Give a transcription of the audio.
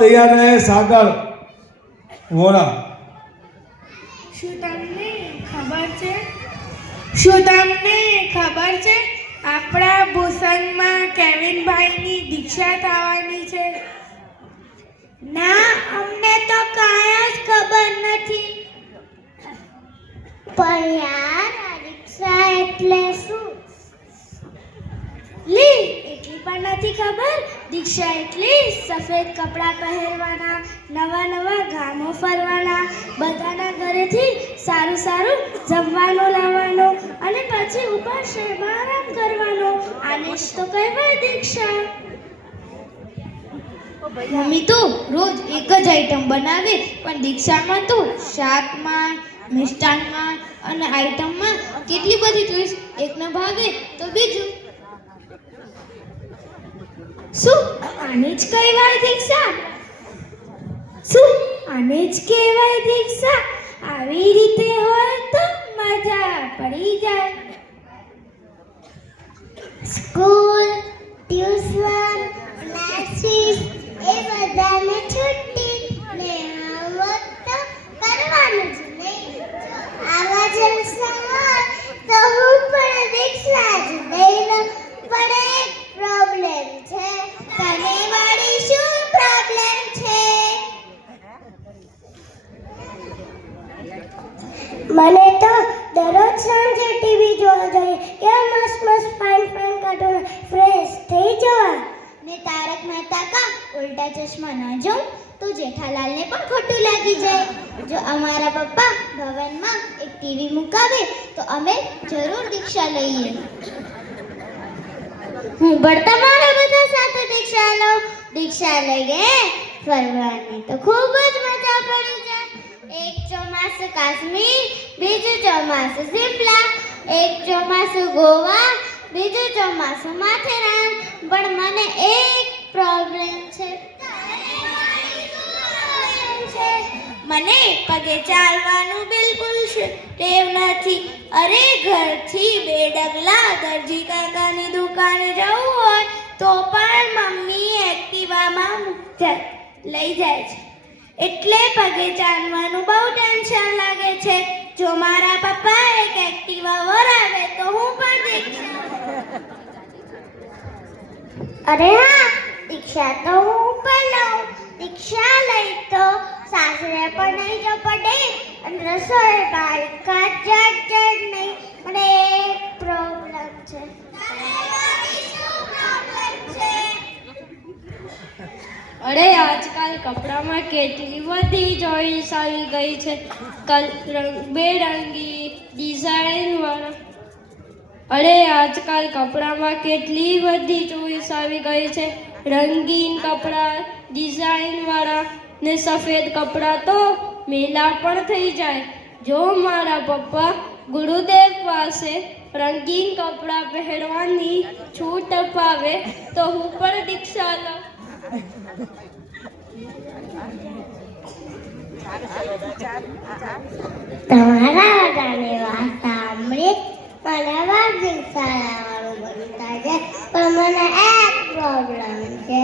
તૈયાર રહે સાગર વોરા। શું તમને ખબર છે આપણા ભૂષણમાં કેવિનભાઈની દીક્ષા થવાની છે? ના, અમને તો કાંઈ જ ખબર નથી। પણ યાર, આ દીક્ષા એટલે શું? એટલી પણ નથી ખબર। દીક્ષા એટલે સફેદ કપડાં પહેરવાના, નવા ગામો ફરવાના, બધાના ઘરેથી સારું જમવાનું લાવવાનું અને પછી ઉપાશ્રયમાં આરામ કરવાનો। આને જ તો કહેવાય દીક્ષા। મમ્મી તો રોજ એક જ આઈટમ બનાવે, પણ દીક્ષામાં તો શાકમાં, મિષ્ટાનમાં અને આઈટમમાં કેટલી બધી ચોઈસ। એકને ભાવે તો બીજું। શું આને જ કહેવાય દીક્ષા? આવી રીતે હોય તો મજા પડી જાય। સ્કૂલ, ટ્યુશન, ક્લાસીસ એ બધાને છૂટી ને હોમવર્ક તો કરવાનું જ નહીં। આવા જલસા હોય તો હું પણ દીક્ષા જ લઈ લઉં। પણ એક પ્રોબ્લેમ છે। તને વળી શું પ્રોબ્લેમ છે? મને તો દરરોજ સાંજે ટીવી જોવા જોઈએ, કેવા મસ્ત ફાઇન કાર્ટૂન, ફ્રેશ થઈ જવાય। ને તારક મહેતા કા ઉલ્ટા ચશ્મા ન જોઉં તો જેઠાલાલને પણ ખોટું લાગી જાય। જો અમારા પપ્પા ભવનમાં એક ટીવી મુકાવે તો અમે જરૂર દીક્ષા લઈએ। હું પણ તમારા બધા સાથે દીક્ષા લઉં। દીક્ષા લઈએ ફરવાની તો ખૂબ જ મજા પડી જાય। એક ચોમાસું કાશ્મીર, બીજું ચોમાસું શિમલા, એક ચોમાસું ગોવા, બીજું ચોમાસું માથેરાન। પણ મને એક પ્રોબ્લેમ છે। મને પગે ચાલવાનું બિલકુલ ટેવ નથી। અરે, ઘરથી 2 ડગલા દરજી કાકાની દુકાને જવું હોય તો પણ મમ્મી એક્ટિવામાં લઈ જાય છે। એટલે પગે ચાલવાનું બહુ ટેન્શન લાગે છે। જો મારા પપ્પા એક એક્ટિવા વરાવે તો હું પણ દીક્ષા। અરે હા, દીક્ષા તો હું પણ લઉં। દીક્ષા લઈ તો સાસરે પણ નહીં જવું પડે અને રસોઈમાં કાંઈ ઝટ નહીં। પણ એક પ્રોબ્લેમ છે। અરે, આજકાલ કપડામાં કેટલી બધી ચોઈસ આવી ગઈ છે। બેરંગી ડિઝાઇન વાળા। રંગીન કપડાં, ડિઝાઇન વાળા ને સફેદ કપડાં તો મેલા પણ થઈ જાય। જો મારા પપ્પા ગુરુદેવ પાસે રંગીન કપડાં પહેરવાની છૂટ અપાવે તો હું પણ દીક્ષા લઉં। તમારા બધાની વાત સાંભળી મને દીક્ષા લેવાનું મન થાય છે, પણ મને એક પ્રોબ્લેમ છે।